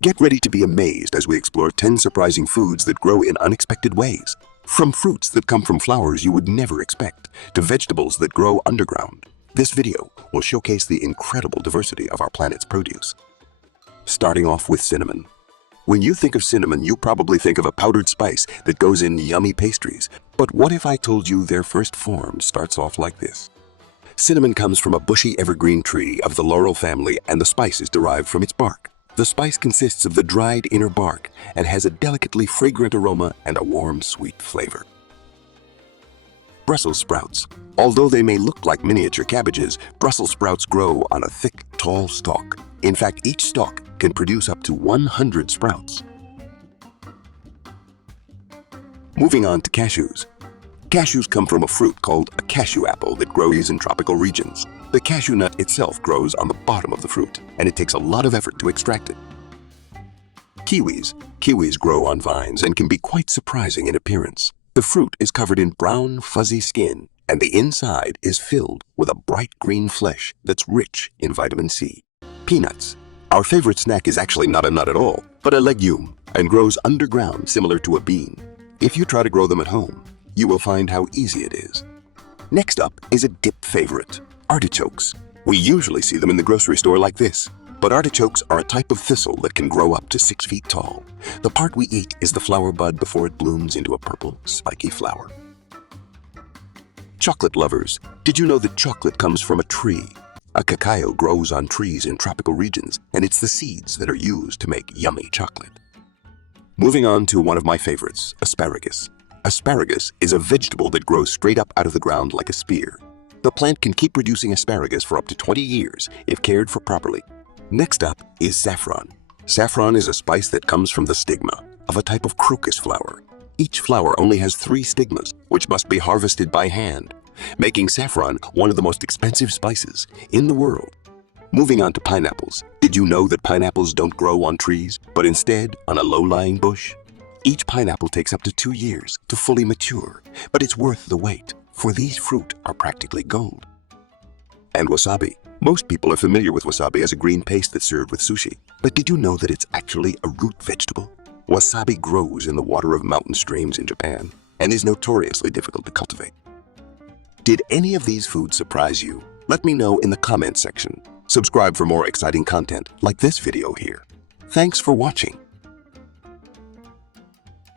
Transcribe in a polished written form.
Get ready to be amazed as we explore 10 surprising foods that grow in unexpected ways. From fruits that come from flowers you would never expect, to vegetables that grow underground. This video will showcase the incredible diversity of our planet's produce. Starting off with cinnamon. When you think of cinnamon, you probably think of a powdered spice that goes in yummy pastries. But what if I told you their first form starts off like this? Cinnamon comes from a bushy evergreen tree of the laurel family, and the spice is derived from its bark. The spice consists of the dried inner bark and has a delicately fragrant aroma and a warm, sweet flavor. Brussels sprouts. Although they may look like miniature cabbages, Brussels sprouts grow on a thick, tall stalk. In fact, each stalk can produce up to 100 sprouts. Moving on to cashews. Cashews come from a fruit called a cashew apple that grows in tropical regions. The cashew nut itself grows on the bottom of the fruit, and it takes a lot of effort to extract it. Kiwis. Kiwis grow on vines and can be quite surprising in appearance. The fruit is covered in brown, fuzzy skin, and the inside is filled with a bright green flesh that's rich in vitamin C. Peanuts. Our favorite snack is actually not a nut at all, but a legume, and grows underground similar to a bean. If you try to grow them at home, you will find how easy it is. Next up is a dip favorite, artichokes. We usually see them in the grocery store like this, but artichokes are a type of thistle that can grow up to 6 feet tall. The part we eat is the flower bud before it blooms into a purple, spiky flower. Chocolate lovers. Did you know that chocolate comes from a tree? A cacao grows on trees in tropical regions, and it's the seeds that are used to make yummy chocolate. Moving on to one of my favorites, asparagus. Asparagus is a vegetable that grows straight up out of the ground like a spear. The plant can keep producing asparagus for up to 20 years if cared for properly. Next up is saffron. Saffron is a spice that comes from the stigma of a type of crocus flower. Each flower only has 3 stigmas, which must be harvested by hand, making saffron one of the most expensive spices in the world. Moving on to pineapples. Did you know that pineapples don't grow on trees, but instead on a low-lying bush? Each pineapple takes up to 2 years to fully mature, but it's worth the wait, for these fruit are practically gold. And wasabi. Most people are familiar with wasabi as a green paste that's served with sushi, but did you know that it's actually a root vegetable? Wasabi grows in the water of mountain streams in Japan and is notoriously difficult to cultivate. Did any of these foods surprise you? Let me know in the comments section. Subscribe for more exciting content like this video here. Thanks for watching.